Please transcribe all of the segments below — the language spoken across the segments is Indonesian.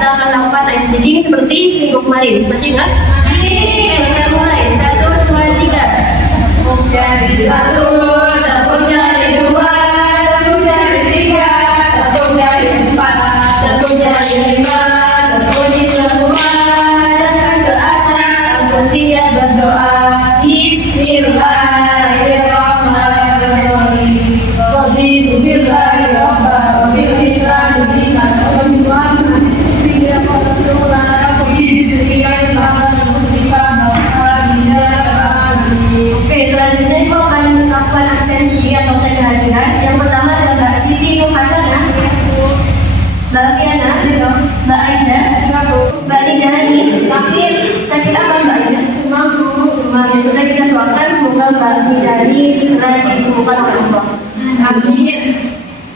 kita akan lakukan ice breaking seperti minggu kemarin. Masih ingat? Masih. Oke, kita mulai. 1, 2, 3. Tepuk jari 1, tepuk jari 2, tepuk jari 3, tepuk jari 4, tepuk jari 5, tepuk di semua, tangan ke atas, bersiap berdoa. Bismillahirrahmanirrahim. Raditu billahi rabban wa bil Islam dinan wa bi Muhammad nabiyyan wa rasulan wa bi dzikrihi Oke, selanjutnya Ibu akan melakukan absensi atau kehadiran. Yang pertama adalah Mbak Siti Hasanah, Mbak Fiana, Mbak Aida, Mbak Lina ini. Tapi saya kira apa Mbak Aida? Yang sudah kita doakan semoga Mbak Lina ini segera disembuhkan oleh Allah. Amin.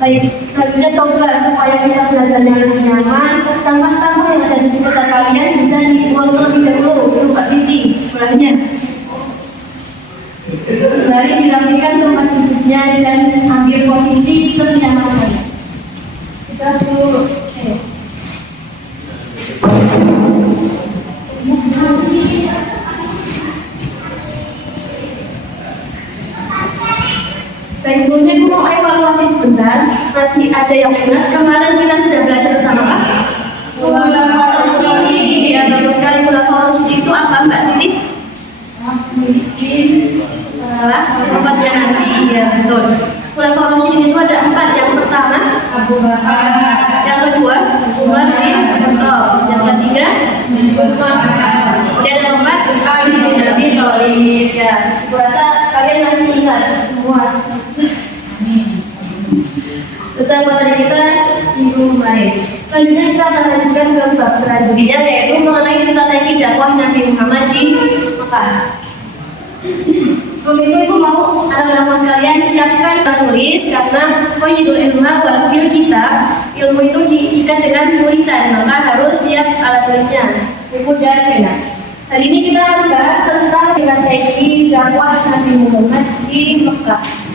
Baik, selanjutnya coba supaya kita belajar dengan lebih nyaman. Sampah-sampah yang ada di sekitar kalian bisa dibuang terlebih dahulu. Itu Mbak Siti sebelahnya. Sembari dirapikan tempat duduknya dan ambil posisi ternyaman. Kita dulu. Baik, sebelumnya aku mau evaluasi sebentar. Masih ada yang ingat kemarin kita sudah belajar tentang apa? Khulafaur Rasyidin. Ya, bagus sekali. Khulafaur Rasyidin itu apa Mbak Siti? Salah, tempatnya nanti. Iya, betul. Khulafaur Rasyidin itu ada 4. Yang pertama Abu Bakar, yang kedua Umar bin Khattab, yang ketiga Utsman, dan yang keempat Ali bin Abi Thalib. Ya, rasa kalian masih ingat semua tentang materi kita minggu kemarin. Selanjutnya kita akan lanjutkan ke bab selanjutnya, yaitu mengenai strategi dakwah Nabi Muhammad di Mekah. Sebelum itu mau anak-anak sekalian siapkan tulis, karena Qayyidul Ilma wal kita ilmu itu diikat dengan tulisan, maka harus siap alat tulisnya, buku dan pena. Hari ini kita akan bahas tentang strategi dakwah Nabi Muhammad di Mekah.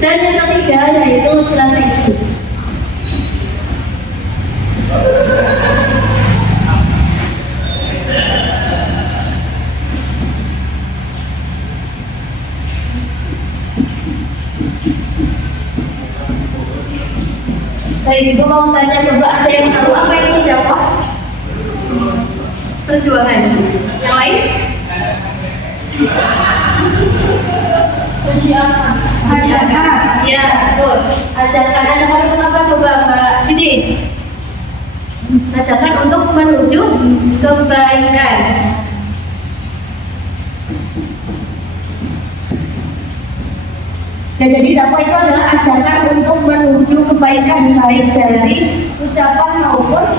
Dan yang ketiga yaitu strategi. Saya itu mau tanya, coba ada yang tahu apa itu dakwah? Perjuangan. Yang lain? Ajarkan. Ya, betul. Ajarkan. Ajarkan untuk apa coba Mbak Siti? Ajarkan untuk menuju kebaikan. Ya, jadi dakwah itu adalah ajarkan untuk menuju kebaikan, baik dari ucapan maupun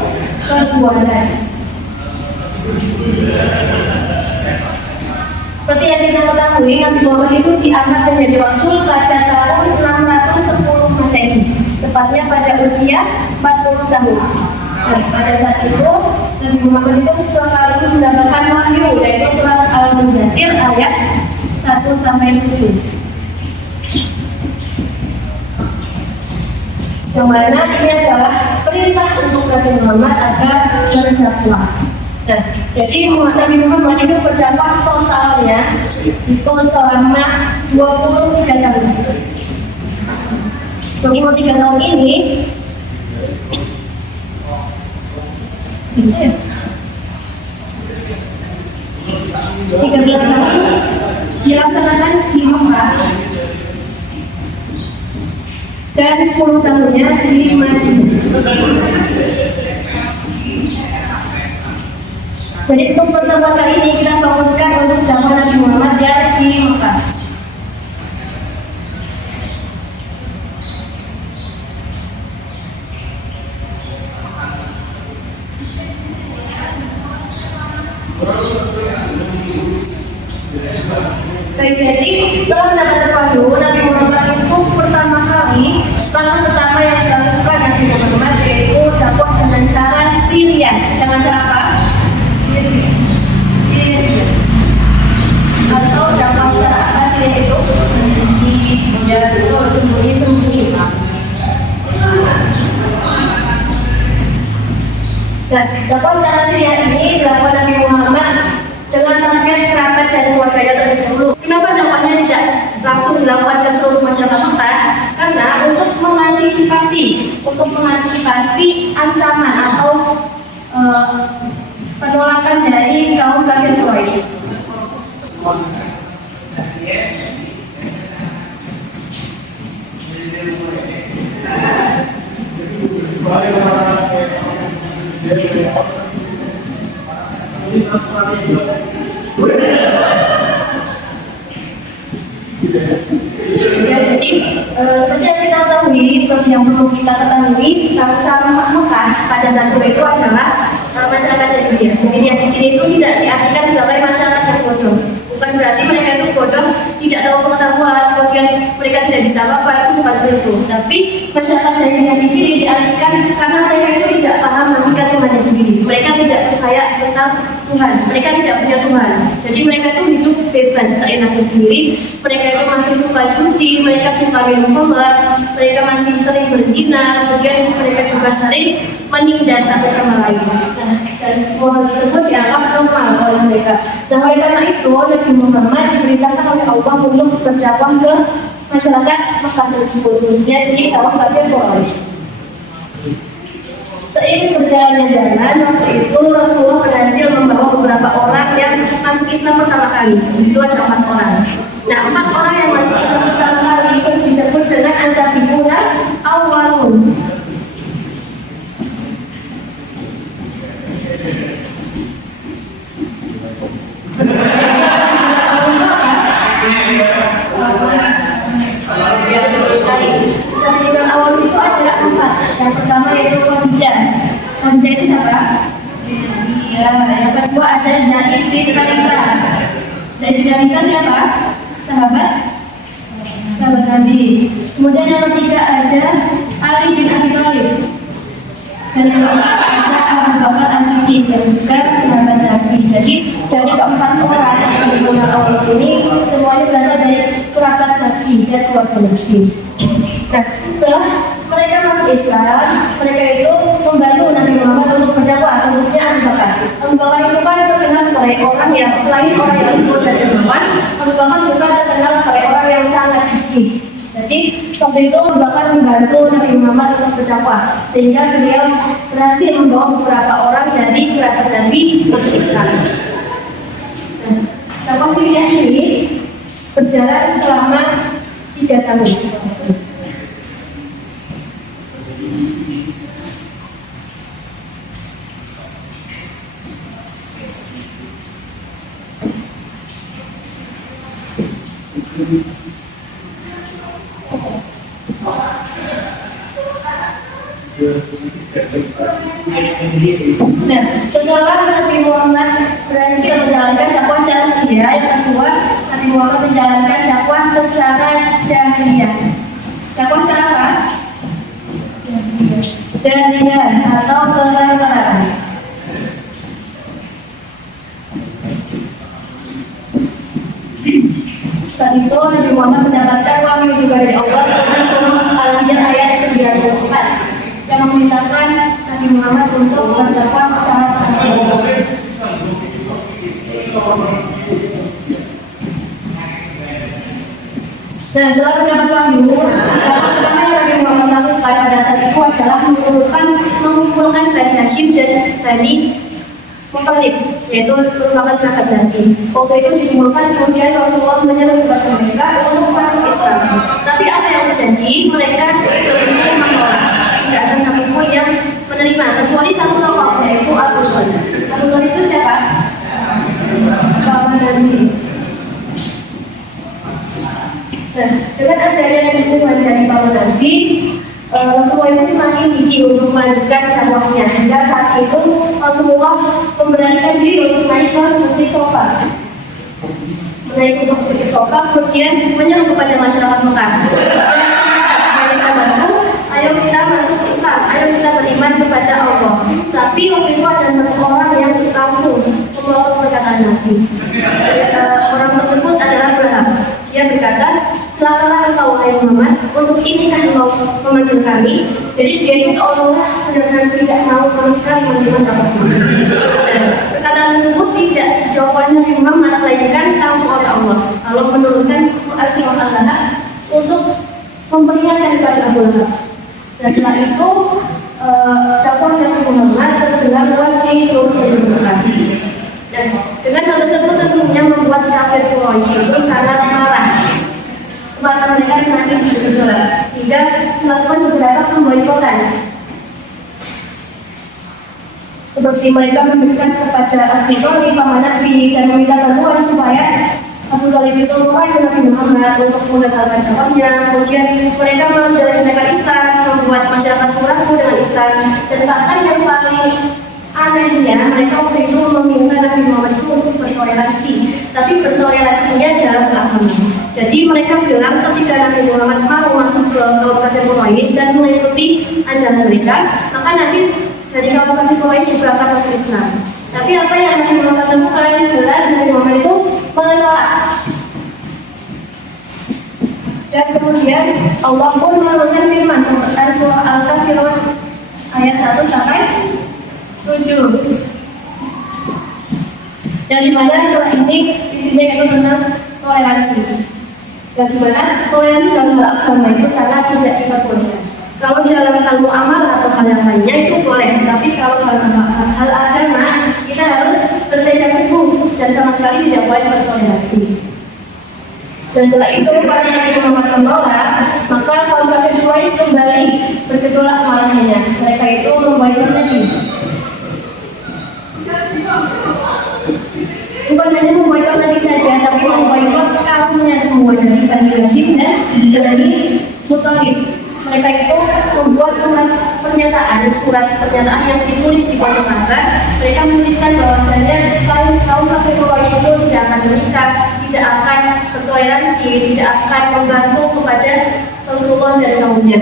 perbuatan. Seperti yang kita ketahui, Nabi Muhammad itu diangkat menjadi Rasul pada tahun 610 Masehi, tepatnya pada usia 40 tahun. Nah, pada saat itu Nabi Muhammad itu sekaligus mendapatkan wahyu, yaitu surat Al-Mudaththir ayat 1-7. Yang mana ini adalah perintah untuk Nabi Muhammad agar berdakwah. Nah, jadi Nabi Muhammad itu berdakwah totalnya itu selama 23 tahun. 23 tahun ini 13 tahun dilaksanakan di Mekah dan 10 tahunnya di Madinah. Jadi untuk pertemuan kali ini kita fokuskan untuk dakwah Nabi Muhammad di Mekah. Baik, jadi setelah mendapat terpadu, Nabi Muhammad itu pertama kali, langkah pertama yang dilakukan Nabi Muhammad yaitu dakwah dengan cara sirian. Dengan cara apa? Sirian. Atau dakwah cara apa sih itu? Sembunyi-sembunyi. Dan dakwah cara sirian ini dilakukan Nabi Muhammad dengan target kerabat dan keluarganya terlebih dahulu. Kenapa dakwahnya tidak langsung dilakukan ke seluruh masyarakat Mekah? Karena untuk mengantisipasi ancaman atau penolakan dari kaum kafir Quraisy. Ya, jadi seperti yang kita ketahui, seperti yang perlu kita ketahui, bangsa Mekah pada saat itu adalah masyarakat jahiliyah. Jahiliyah di sini itu tidak diartikan sebagai masyarakat yang bodoh. Bukan berarti mereka itu bodoh, tidak tahu pengetahuan, kemudian mereka tidak bisa apa-apa, itu bukan seperti itu. Tapi masyarakat jahiliyah di sini diartikan karena mereka itu tidak paham hakikat Tuhannya sendiri. Mereka tidak percaya tentang Tuhan, mereka tidak punya Tuhan. Jadi mereka itu hidup bebas seenaknya sendiri. Mereka itu masih suka judi, mereka suka minum khamar, mereka masih sering berzina, kemudian mereka juga sering menindas satu sama lain. Nah, dan semua hal tersebut dianggap normal oleh mereka. Nah, oleh karena itu Nabi Muhammad diperintahkan oleh Allah untuk berdakwah ke masyarakat Mekah tersebut, khususnya di kaum kafir Quraisy. Seiring berjalannya zaman, waktu itu Rasulullah berhasil membawa beberapa orang yang masuk Islam pertama kali. Di situ ada 4 orang. Nah, 4 orang yang masuk Islam pertama kali itu disebut dengan As-Sabiquna Awwalun. Yang pertama yaitu Khadijah. Khadijah itu siapa? Ya, yang kedua ada Zaid bin Khalifah. Zaid bin Khalifah siapa? Sahabat Nabi. Kemudian yang ketiga ada Ali bin Abi Thalib. Dan yang keempat ada Abu Bakar As-Siddiq yang juga sahabat Nabi. Jadi dari keempat orang yang sebelumnya awal ini semuanya berasal dari kerabat Nabi dan keluarga Nabi. Nah, setelah mereka masuk Islam, mereka itu membantu Nabi Muhammad untuk berdakwah, khususnya Abu Bakar. Abu Bakar itu kan terkenal sebagai orang yang selain orang yang lembut dan dermawan, Abu Bakar juga terkenal sebagai orang yang sangat gigih. Jadi waktu itu Abu Bakar membantu Nabi Muhammad untuk berdakwah, sehingga beliau berhasil membawa beberapa orang dari kerabat Nabi masuk Islam. Nah, dakwah siriah ini berjalan selama 3 tahun. Nah, setelah Nabi Muhammad berhasil menjalankan dakwah secara siriah, yang kedua Nabi Muhammad menjalankan dakwah secara jahiliyah. Dakwah secara apa? Jahiliyah atau kelantaran. Saat itu Nabi Muhammad mendapatkan wahyu juga dari Allah tentang surah Al-Hijr ayat 94 yang memerintahkan Nabi Muhammad untuk berdakwah secara jahiliyah. Nah, setelah mendapat wahyu, pertama yang Nabi Muhammad lakukan pada saat itu adalah mengumpulkan Bani Hashim dan Bani Muthalib, yaitu merupakan sahabat Nabi. Waktu itu dikumpulkan, kemudian Rasulullah menyeru kepada mereka untuk masuk Islam. Tapi apa yang terjadi? Mereka menolak. Tidak ada satupun yang menerima, kecuali satu tokoh, yaitu Abu Talib. Abu Talib itu siapa? mengumpulkan diri. Nah, dengan adanya dukungan dari para nabi, semua itu semakin gigih untuk melanjutkan dakwahnya. Hingga saat itu Rasulullah memberanikan diri untuk naik ke Bukit Sofa. Menaik ke Bukit Sofa, kemudian menyeru kepada masyarakat Mekah. Dari sahabatku, ayo kita masuk Islam, ayo kita beriman kepada Allah. Tapi waktu itu ada satu orang yang langsung memotong perkataan Nabi. Orang tersebut adalah Abraham. Dia berkata, "Celakalah engkau wahai Muhammad, untuk inikah engkau memanggil kami?" Jadi dia itu seolah-olah benar-benar tidak mau sama sekali menerima dakwahnya. Perkataan tersebut tidak dijawab oleh Nabi Muhammad, melainkan langsung oleh Allah. Allah menurunkan Quran surah Al-Lahab untuk memperingatkan kepada Abu Lahab. Dan setelah itu dakwah Nabi Muhammad terdengar luas di seluruh dunia. Dan dengan hal tersebut tentunya membuat kafir Quraisy itu sangat marah. Kemarahan mereka semakin bergejolak hingga melakukan beberapa pemboikotan. Seperti mereka memberikan kepada Abu Thalib paman Nabi dan meminta bantuan supaya Abu Thalib itu mulai Nabi Muhammad untuk mengagalkan dakwahnya. Kemudian mereka menjelaskan Islam, membuat masyarakat ragu dengan Islam, dan bahkan yang paling anehnya mereka waktu itu meminta Nabi Muhammad itu untuk bertoleransi, tapi bertoleransinya dalam agama. Jadi mereka bilang ketika Nabi Muhammad mau masuk ke kabupaten Quraisy dan mengikuti ajaran mereka, maka nanti dari kabupaten Quraisy juga akan masuk Islam. Tapi apa yang Nabi Muhammad lakukan? Jelas Nabi Muhammad itu menolak. Dan kemudian Allah pun menurunkan firman Quran surah Al-Kafirun ayat 1 sampai 7. Yang dimana surah ini isinya itu tentang toleransi. Yang dimana toleransi dalam hal agama itu sangat tidak diperbolehkan. Kalau dalam hal muamalah atau hal yang lainnya itu boleh, tapi kalau dalam hal agama kita harus berpegang teguh dan sama sekali tidak boleh bertoleransi. Dan setelah itu para Nabi Muhammad menolak, maka kaum kafir Quraisy kembali bergejolak marahnya. Mereka itu memboikot Nabi. Bukan hanya memboikot Nabi saja, tapi memboikot kaumnya semua dari Bani Hashim dan dari Muthalib. Mereka itu membuat surat pernyataan yang ditulis di pojok Ka'bah. Mereka menuliskan bahwasanya kaum kafir Quraisy itu tidak akan menikah, tidak akan bertoleransi, tidak akan membantu kepada Rasulullah dan kaumnya.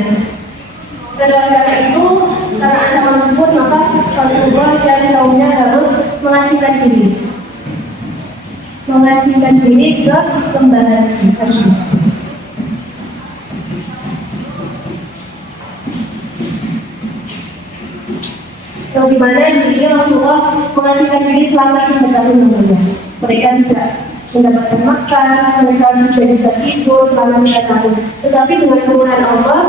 Dan karena itu, karena ancaman tersebut, maka Rasulullah dan kaumnya harus mengasihkan diri ke lembah Hashim. Yang dimana di sini Rasulullah mengasihkan diri selama 3 tahun lamanya. Mereka tidak mendapatkan makan, mereka tidak bisa tidur selama 3 tahun. Tetapi dengan kemurahan Allah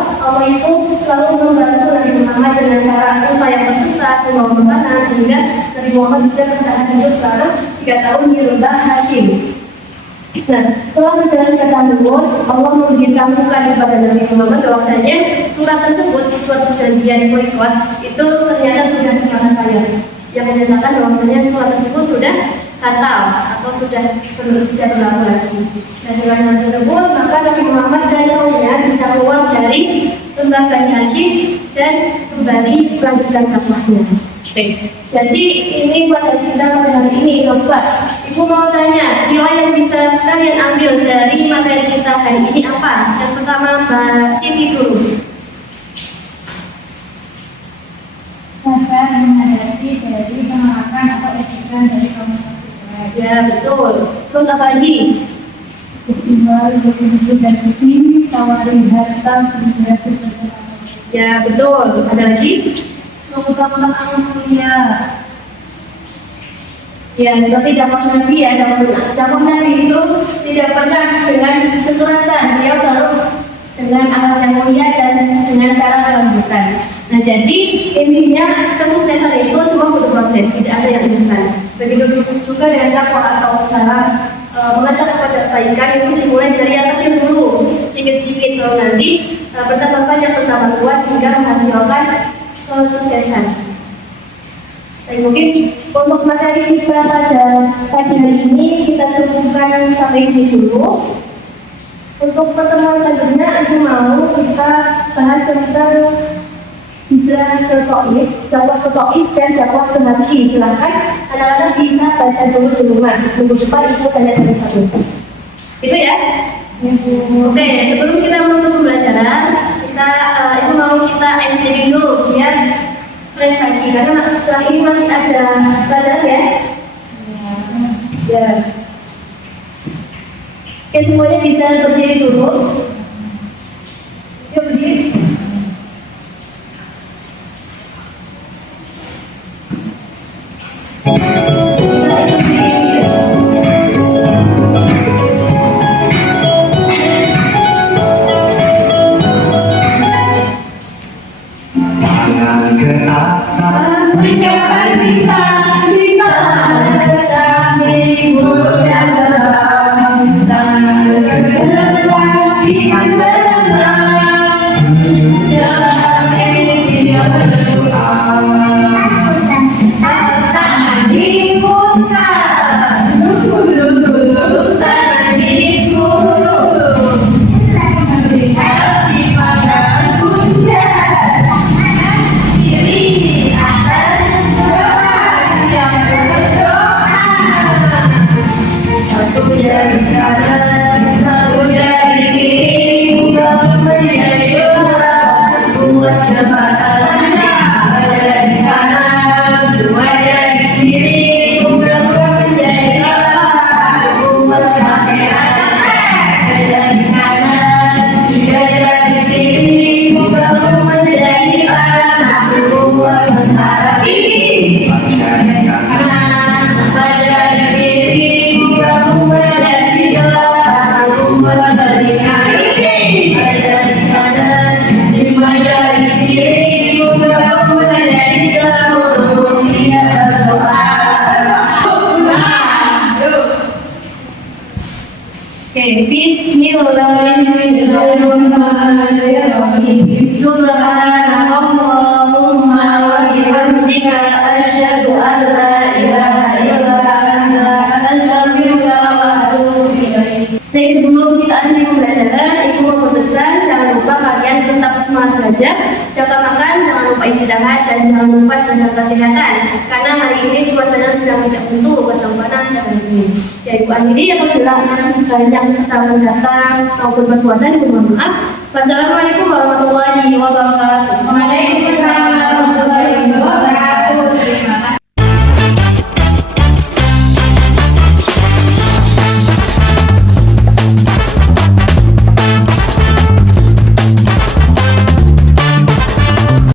itu selalu membantu Nabi Muhammad dengan cara entah yang tersesat, membawa makanan, sehingga Nabi Muhammad bisa bertahan hidup selama 3 tahun di lembah Hashim. Nah, setelah berjalan 3 tahun, Allah memberitahukan kepada Nabi Muhammad bahwasanya surat tersebut, surat perjanjian boikot itu ternyata sudah ditandatangani, yang menyatakan bahwasanya surat tersebut sudah batal atau sudah tidak berlaku lagi. Dan dengan hal tersebut, maka Nabi Muhammad dan kaumnya bisa keluar dari lembah Bani Hashim dan kembali melanjutkan dakwahnya. Jadi ini pada kita pada hari ini, coba Ibu mau tanya, nilai yang bisa kalian ambil dari materi kita hari ini apa? Yang pertama Mbak Siti dulu. Sabar menghadapi dari penolakan atau ejekan dari komunitas. Ya betul. Terus apa lagi? Berimbal, berkumpul dan berdiri, tawarin harta, berhiasi bersama. Ya betul. Ada lagi? Mengutamakan amal mulia. Ya seperti dakwah Nabi ya, dakwah Nabi itu tidak pernah dengan kekerasan, dia selalu dengan akhlak yang mulia dan dengan cara kelembutan. Nah jadi intinya kesuksesan itu semua butuh proses, tidak ada yang instan. Begitu juga dengan dakwah atau cara mengajak kepada kebaikan itu dimulai dari yang kecil dulu, sedikit-sedikit, lalu nanti bertambah banyak, bertambah luas sehingga menghasilkan kesuksesan. Dan mungkin untuk materi kita pada pagi hari ini kita cukupkan sampai sini dulu. Untuk pertemuan selanjutnya, aku mau kita bahas tentang hijrah ke Taif, dakwah ke Taif dan dakwah ke Habsyi. Silahkan anak-anak bisa baca dulu di rumah. Minggu depan itu tanya dari satu. Itu ya. Oke, sebelum kita menutup pembelajaran, ibu mau kita ice breaking dulu biar fresh lagi karena setelah ini masih ada pelajaran ya. Ya. Oke, semuanya bisa berdiri dulu. Yuk berdiri. Bismillahirrahmanirrahim. Subhanallahumma wa bihamdika asyhadu an la ilaha illa anta astaghfiruka wa atubu ilaik. Jadi sebelum kita akhiri pembelajaran, Ibu mau berpesan jangan lupa kalian tetap semangat belajar, jaga makan, jangan lupa istirahat dan jangan lupa jaga kesehatan. Karena hari ini cuacanya sedang tidak tentu, kadang panas kadang dingin. Ya Ibu akhiri apabila masih banyak kesalahan datang maupun perbuatan, Ibu mohon maaf. Wassalamualaikum warahmatullahi wabarakatuh. Waalaikumsalam.